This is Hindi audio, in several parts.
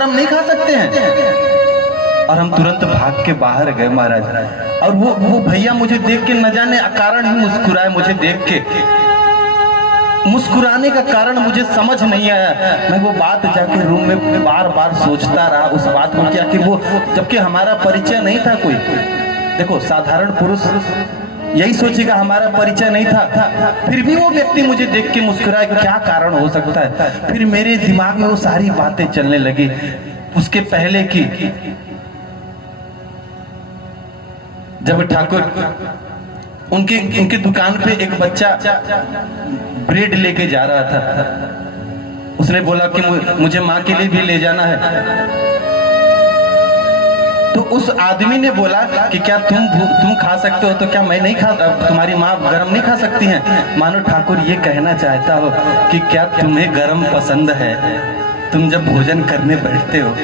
गरम नहीं खा सकते हैं? और हम तुरंत भाग के बाहर गए महाराज। और वो भैया मुझे देख के न जाने कारण ही मुस्कुराए। मुझे देख के मुस्कुराने का कारण मुझे समझ नहीं आया। मैं वो बात जाके रूम में बार बार सोचता रहा उस बात को, क्या कि वो जबकि हमारा परिचय नहीं था कोई। देखो साधारण पुरुष यही सोचेगा हमारा परिचय नहीं था, फिर भी वो व्यक्ति मुझे देख के मुस्कुराए, क्या कारण हो सकता है? फिर मेरे दिमाग में वो सारी बातें चलने लगी उसके पहले की। जब ठाकुर उनके दुकान पे एक बच्चा ब्रेड लेके जा रहा था, उसने बोला कि मुझे माँ के लिए भी ले जाना है। तो उस आदमी ने बोला कि क्या तुम खा सकते हो? तो क्या मैं नहीं खा, तुम्हारी माँ गरम नहीं खा सकती हैं? मानो ठाकुर ये कहना चाहता हो कि क्या तुम्हें गरम पसंद है? तुम जब भोजन करने बैठते हो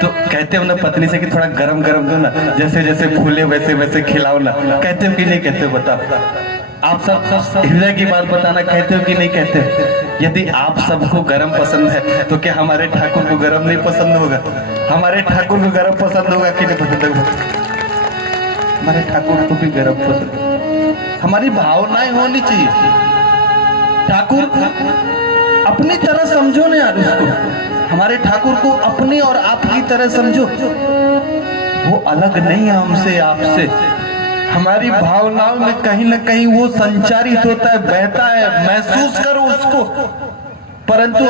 तो कहते हो ना पत्नी से कि थोड़ा गरम गरम दो ना, जैसे जैसे फूले वैसे वैसे खिलाओ ना, कहते हो कि नहीं कहते हो? बताओ आप सब हृदय की बात बताना, कहते हो कि नहीं कहते हो? यदि आप सबको गरम पसंद है तो क्या हमारे ठाकुर को गरम नहीं पसंद होगा? हमारे ठाकुर को गरम पसंद होगा कि नहीं पसंद होगा? हमारे ठाकुर को भी गरम पसंद। हमारी भावनाएं होनी चाहिए। ठाकुर अपनी तरह समझो ना यार उसको। हमारे ठाकुर को अपनी और आपकी तरह समझो। वो अलग नहीं है हमसे आपसे। हमारी भावनाओं में कहीं ना कहीं वो संचारित होता है, बहता है, महसूस करो उसको। परंतु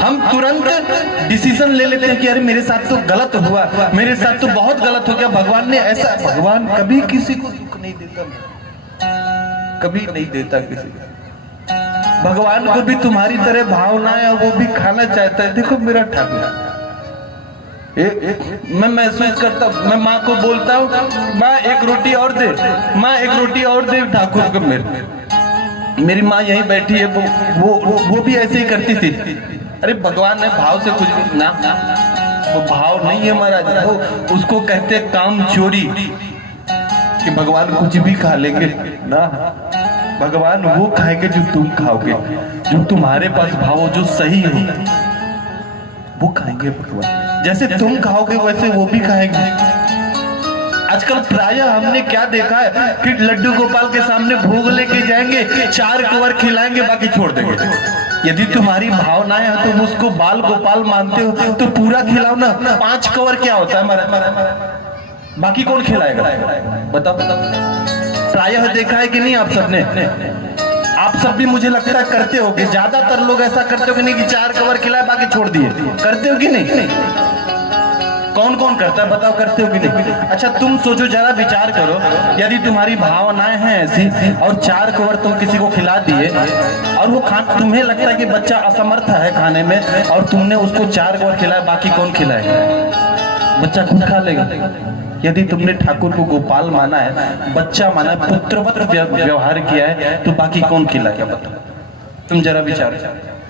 हम तुरंत डिसीजन ले लेते हैं कि अरे मेरे साथ तो गलत हुआ, मेरे साथ तो बहुत गलत हो गया, भगवान ने ऐसा। भगवान कभी किसी को दुख नहीं देता, कभी नहीं देता किसी को। भगवान को भी तुम्हारी तरह भावनाएं वो भी खाना चाहता है। देखो मेरा ठाकुर, मैं महसूस करता, मैं माँ को बोलता हूँ माँ एक रोटी और दे, माँ एक रोटी और दे ठाकुर को। मेरी माँ यहीं बैठी है, वो भी ऐसे ही करती थी। अरे भगवान ने भाव से कुछ भी ना, वो भाव नहीं है महाराज, वो उसको कहते काम चोरी, कि भगवान कुछ भी खा लेंगे ना। भगवान वो खाएंगे जो तुम खाओगे, जो तुम्हारे पास भाव हो, जो सही हो वो खाएंगे भगवान। जैसे तुम खाओगे वैसे वो भी खाएंगे। आजकल प्रायः हमने क्या देखा है कि लड्डू गोपाल के सामने भोग लेके जाएंगे, 4 कवर खिलाएंगे, बाकी छोड़ देंगे। यदि तुम्हारी भावनाएं है तुम उसको बाल गोपाल मानते हो तो पूरा खिलाओ ना। 5 कवर क्या होता है हमारा, बाकी कौन खिलाएगा? बताओ। प्रायः देखा है कि नहीं आप सबने? आप सब भी मुझे लगता है करते हो कि ज्यादातर लोग ऐसा करते हो कि नहीं कि 4 कवर खिलाए बाकी छोड़ दिए, करते हो कि नहीं? कौन कौन करता है बताओ, करते हो कि नहीं? अच्छा तुम सोचो, जरा विचार करो, यदि तुम्हारी भावनाएं हैं ऐसी और 4 कवर तुम किसी को खिला दिए और वो तुम्हें लगता है कि बच्चा असमर्थ है खाने में और तुमने उसको 4 कवर खिलाया, बाकी कौन खिलाएगा? बच्चा खुद खा लेगा। यदि तुमने ठाकुर को गोपाल माना है, बच्चा माना है, पुत्रवत व्यवहार किया है, तो बाकी कौन खिलाएगा? बताओ, तुम जरा विचार।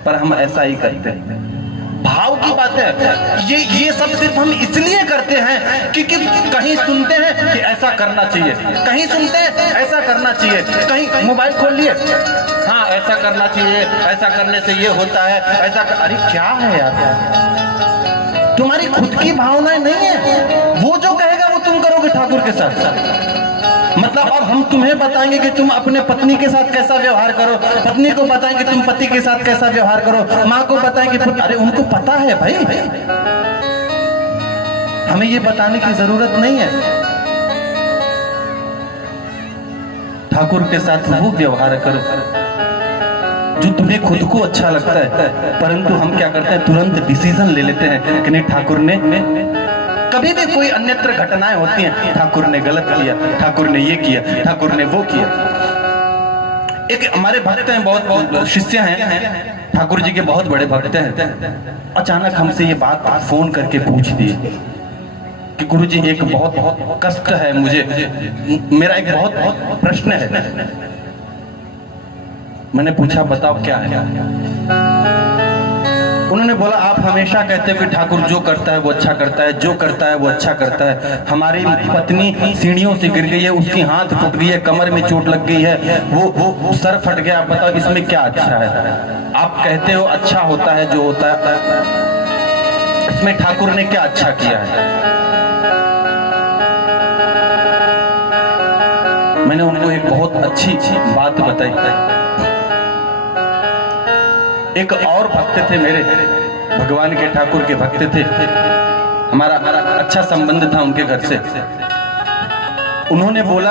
पर हम ऐसा ही करते हैं। भाव की बात है ये सब सिर्फ हम इसलिए करते हैं कि कहीं सुनते हैं कि ऐसा करना चाहिए, कहीं सुनते हैं ऐसा करना चाहिए, कहीं मोबाइल खोल लिए हाँ ऐसा करना चाहिए, ऐसा करने से ये होता है, ऐसा अरे क्या है यार, तुम्हारी खुद की भावनाएं नहीं है। वो जो कहेगा वो तुम करोगे ठाकुर के साथ। मतलब और हम तुम्हें बताएंगे कि तुम अपने पत्नी के साथ कैसा व्यवहार करो, पत्नी को बताएंगे तुम पति के साथ कैसा व्यवहार करो, माँ को बताएंगे। अरे उनको पता है भाई, हमें ये बताने की जरूरत नहीं है। ठाकुर के साथ वो व्यवहार करो जो तुम्हें खुद को अच्छा लगता है। परंतु हम क्या करते हैं, तुरंत डिसीजन ले लेते हैं कि नहीं ठाकुर ने, कभी भी कोई अन्यत्र घटनाएं होती हैं, ठाकुर ने गलत किया, ठाकुर ने ये किया, ठाकुर ने वो किया। एक हमारे भक्त हैं, बहुत शिष्य हैं, ठाकुर जी के बहुत बड़े भक्त हैं। अचानक हमसे ये बात फोन करके पूछ दिए कि गुरु जी एक बहुत कष्ट है मुझे, मेरा एक बहुत प्रश्न है। मैंने पूछा बताओ क्या है। उन्होंने बोला आप हमेशा कहते हो कि ठाकुर जो करता है वो अच्छा करता है, जो करता है वो अच्छा करता है। हमारी पत्नी सीढ़ियों से गिर गई है, उसकी हाथ टूट गई है, कमर में चोट लग गई है, वो सर फट गया। आप बताओ इसमें क्या अच्छा है? आप कहते हो अच्छा होता है जो होता है। इसमें ठाकुर ने क्या अच्छा किया है। मैंने उनको एक बहुत अच्छी बात बताई। एक और भक्त थे मेरे, भगवान के ठाकुर के भक्त थे, हमारा अच्छा संबंध था उनके घर से। उन्होंने बोला,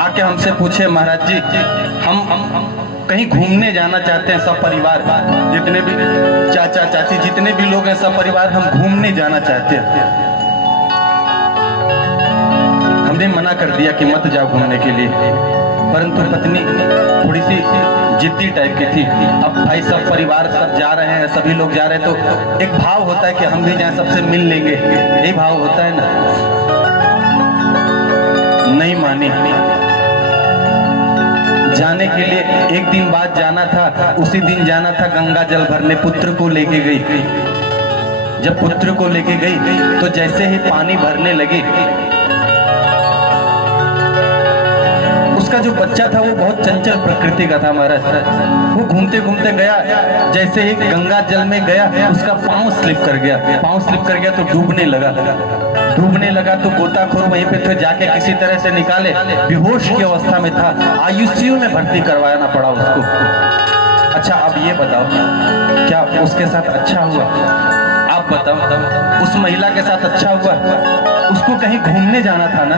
आके हमसे पूछे, महाराज जी हम कहीं घूमने जाना चाहते हैं, सब परिवार, जितने भी चाचा चाची जितने भी लोग हैं, सब परिवार हम घूमने जाना चाहते हैं। हमने मना कर दिया कि मत जाओ घूमने के लिए, परंतु पत्नी थोड़ी सी जिद्दी टाइप की थी। अब भाई सब परिवार सब जा रहे हैं, सभी लोग जा रहे हैं, तो एक भाव होता है कि हम भी जाएं, सबसे मिल लेंगे, यही भाव होता है ना। नहीं मानी, जाने के लिए एक दिन बाद जाना था, उसी दिन जाना था गंगा जल भरने। पुत्र को लेके गई। जब पुत्र को लेके गई तो जैसे ही पानी भरने लगी, उसका जो बच्चा था वो बहुत चंचल प्रकृति का था महाराज। वो घूमते घूमते गया, जैसे ही गंगा जल में गया उसका पांव स्लिप कर गया। पांव स्लिप कर गया तो डूबने लगा। डूबने लगा तो गोताखोर वहीं पे थे, जाके किसी तरह से निकाले। बेहोश की अवस्था में था, आईसीयू में भर्ती करवाना पड़ा उसको। अच्छा अब ये बताओ, क्या उसके साथ अच्छा हुआ? आप बताओ, उस महिला के साथ अच्छा हुआ? उसको कहीं घूमने जाना था ना,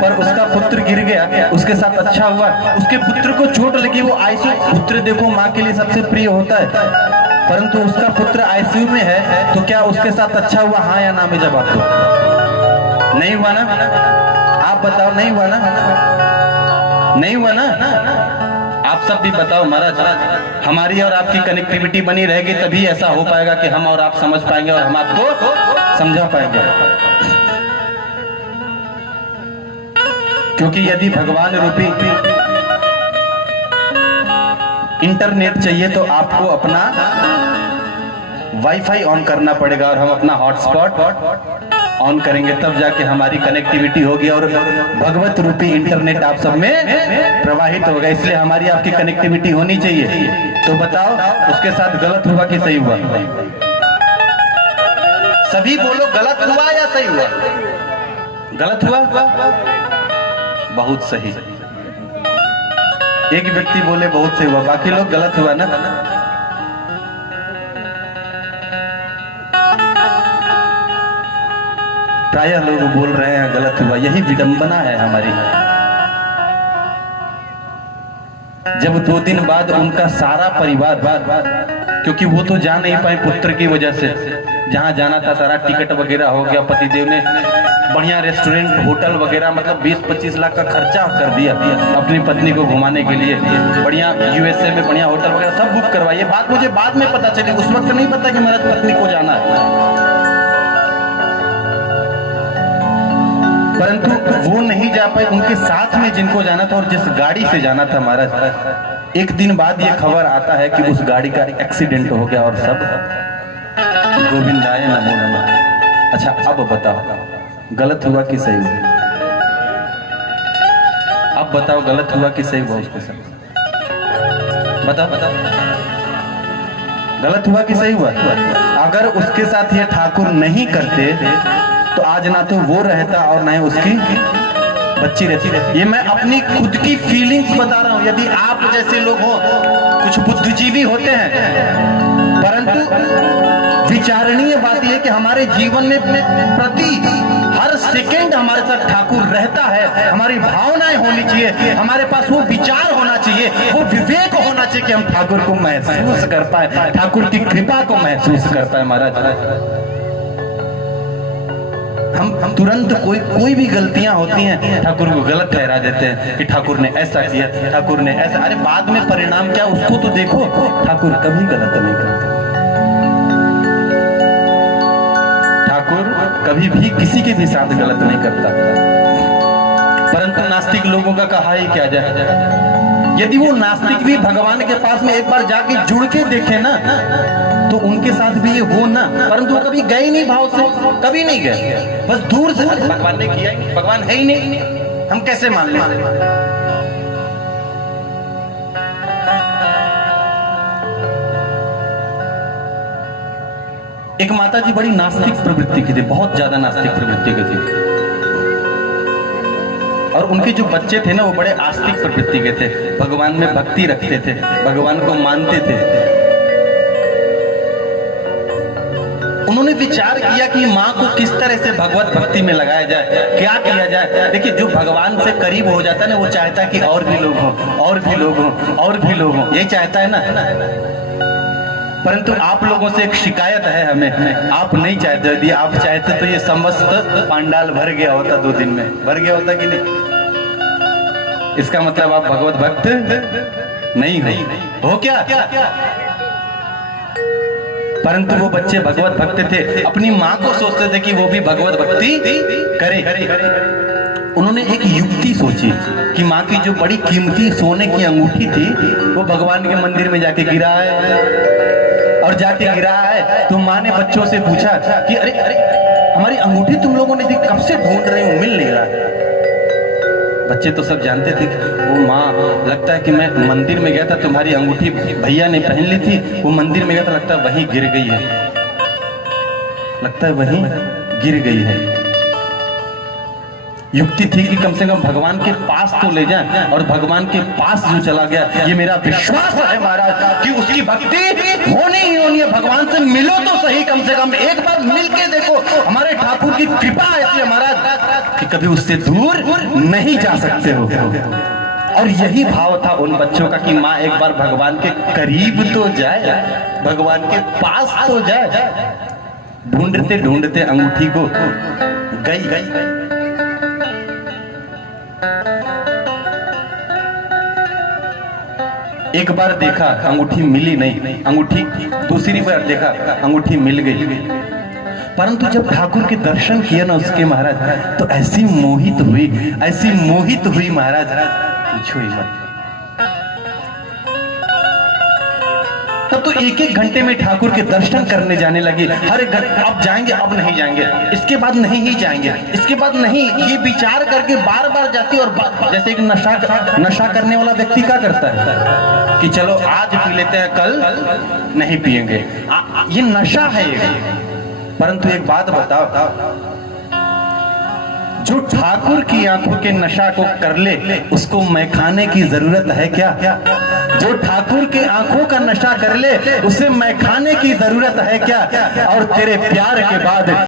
पर उसका पुत्र गिर गया, उसके साथ अच्छा हुआ? उसके पुत्र को चोट लगी, वो आईसीयू। पुत्र देखो माँ के लिए सबसे प्रिय होता है, परंतु उसका पुत्र आईसीयू में है, तो क्या उसके साथ अच्छा हुआ? हाँ या ना में जवाब दो। नहीं हुआ ना? आप बताओ, नहीं हुआ ना? नहीं हुआ ना? आप सब भी बताओ महाराज। हमारी और आपकी कनेक्टिविटी बनी रहेगी तभी ऐसा हो पाएगा कि हम और आप समझ पाएंगे और हम आपको समझा पाएंगे। क्योंकि यदि भगवान रूपी इंटरनेट चाहिए तो आपको अपना वाईफाई ऑन करना पड़ेगा, और हम अपना हॉटस्पॉट ऑन करेंगे, तब जाके हमारी कनेक्टिविटी होगी और भगवत रूपी इंटरनेट आप सब में प्रवाहित होगा। इसलिए हमारी आपकी कनेक्टिविटी होनी चाहिए। तो बताओ, उसके साथ गलत हुआ कि सही हुआ? सभी बोलो, गलत हुआ या सही हुआ? गलत हुआ? बहुत सही। एक व्यक्ति बोले बहुत सही हुआ, बाकी लोग गलत हुआ ना। प्रायः लोग बोल रहे हैं गलत हुआ। यही विडंबना है हमारी। जब 2 दिन बाद उनका सारा परिवार, क्योंकि वो तो जा नहीं पाए पुत्र की वजह से, जहां जाना था सारा टिकट वगैरह हो गया, पतिदेव ने बढ़िया रेस्टोरेंट होटल वगैरह मतलब 20-25 लाख का खर्चा कर दिया अपनी पत्नी को घुमाने के लिए। बढ़िया यूएसए में बढ़िया होटल वगैरह सब बुक करवाइए। बात मुझे बाद में पता चली, उस वक्त नहीं पता कि महाराज पत्नी को जाना है। परंतु वो नहीं जा पाए, उनके साथ में जिनको जाना था और जिस गाड़ी से जाना था महाराज, एक दिन बाद ये खबर आता है कि उस गाड़ी का एक्सीडेंट हो गया और सब गोविंदाय नमो नमः। अच्छा अब बताओ, गलत हुआ कि सही हुआ? अब बताओ, गलत हुआ कि सही हुआ? उसके साथ बताओ, गलत हुआ कि सही हुआ? अगर उसके साथ ये ठाकुर नहीं करते तो आज ना तो वो रहता और ना ही उसकी बच्ची रहती। ये मैं अपनी खुद की फीलिंग्स बता रहा हूं। यदि आप जैसे लोग हो, कुछ बुद्धिजीवी होते हैं, परंतु विचारणीय बात यह कि हमारे जीवन में प्रति हर सेकंड हमारे साथ ठाकुर रहता है। हमारी भावनाएं होनी चाहिए, हमारे पास वो विचार होना चाहिए, वो विवेक होना चाहिए कि हम ठाकुर को महसूस कर पाए, ठाकुर की कृपा को महसूस कर पाए। महाराज हम तुरंत कोई भी गलतियां होती हैं ठाकुर को गलत ठहरा देते हैं कि ठाकुर ने ऐसा किया, ठाकुर ने ऐसा। अरे बाद में परिणाम क्या उसको तो देखो। ठाकुर कभी गलत नहीं करते। ठाकुर कभी भी किसी के भी साथ गलत नहीं करता। परंतु नास्तिक लोगों का कहा ही क्या जाए। यदि वो नास्तिक भी भगवान के पास में एक बार जाके जुड़ के देखे ना, तो उनके साथ भी ये हो ना, परंतु वो कभी गए नहीं भाव से, कभी नहीं गए, बस दूर से। भगवान ने किया ही, भगवान है ही नहीं, हम कैसे मान लें? एक माता जी बड़ी नास्तिक प्रवृत्ति की थी, बहुत ज्यादा नास्तिक प्रवृत्ति की थी, और उनके जो बच्चे थे ना वो बड़े आस्तिक प्रवृत्ति के थे, भगवान में भक्ति रखते थे, भगवान को मानते थे। उन्होंने विचार किया कि माँ को किस तरह से भगवत भक्ति में लगाया जाए, क्या किया जाए। देखिए जो भगवान से करीब हो जाता है ना वो चाहता है कि और भी लोग हों, और भी लोग हों, और भी लोग हों, यही चाहता है ना। परंतु आप लोगों से एक शिकायत है हमें, आप नहीं चाहते। यदि आप चाहते तो ये समस्त पांडाल भर गया होता, 2 दिन में भर गया होता कि नहीं। इसका मतलब आप भगवत भक्त नहीं हो क्या? परंतु वो बच्चे भगवत भक्त थे, अपनी माँ को सोचते थे कि वो भी भगवत भक्ति करे। उन्होंने एक युक्ति सोची कि माँ की जो बड़ी कीमती सोने की अंगूठी थी वो भगवान के मंदिर में जाके गिरा है, और जाके गिरा है तो माँ ने बच्चों से पूछा कि अरे अरे हमारी अंगूठी तुम लोगों ने कब से ढूंढ रहे हो, मिल नहीं रहा। बच्चे तो सब जानते थे वो माँ, लगता है कि मैं मंदिर में गया था, तुम्हारी अंगूठी भैया ने पहन ली थी, वो मंदिर में गया था, लगता है वहीं गिर गई है, लगता है वहीं गिर गई है। युक्ति थी कि कम से कम भगवान के पास तो ले जाएं, और भगवान के पास जो चला गया, ये मेरा विश्वास है महाराज कि उसकी भक्ति होनी ही होनी है। भगवान से मिलो तो सही, कम से कम एक बार मिल के देखो। हमारे ठाकुर की कृपा ऐसी है महाराज कि कभी उससे दूर नहीं जा सकते हो। और यही भाव था उन बच्चों का कि माँ एक बार भगवान के करीब तो जाए, भगवान के पास तो जाए। ढूंढते ढूंढते अंगूठी को गई। एक बार देखा अंगूठी मिली नहीं, अंगूठी दूसरी बार देखा अंगूठी मिल गई। परंतु जब ठाकुर के दर्शन किए ना उसके महाराज, तो ऐसी मोहित हुई महाराज, पूछो ही मत। तब तो एक एक घंटे में ठाकुर के दर्शन करने जाने लगे। हर एक घंटे अब जाएंगे, अब नहीं जाएंगे, इसके बाद नहीं ही जाएंगे, इसके बाद नहीं, ये विचार करके बार बार जाती। और जैसे एक नशा करने वाला व्यक्ति क्या करता है कि चलो आज पी लेते हैं, कल नहीं पिएंगे, ये नशा है ये। परंतु एक बात बताओ, जो ठाकुर की आंखों के नशा को कर ले उसको मैखाने की जरूरत है क्या? जो ठाकुर के आंखों का नशा कर ले उसे मैखाने की जरूरत है क्या? और तेरे प्यार के बाद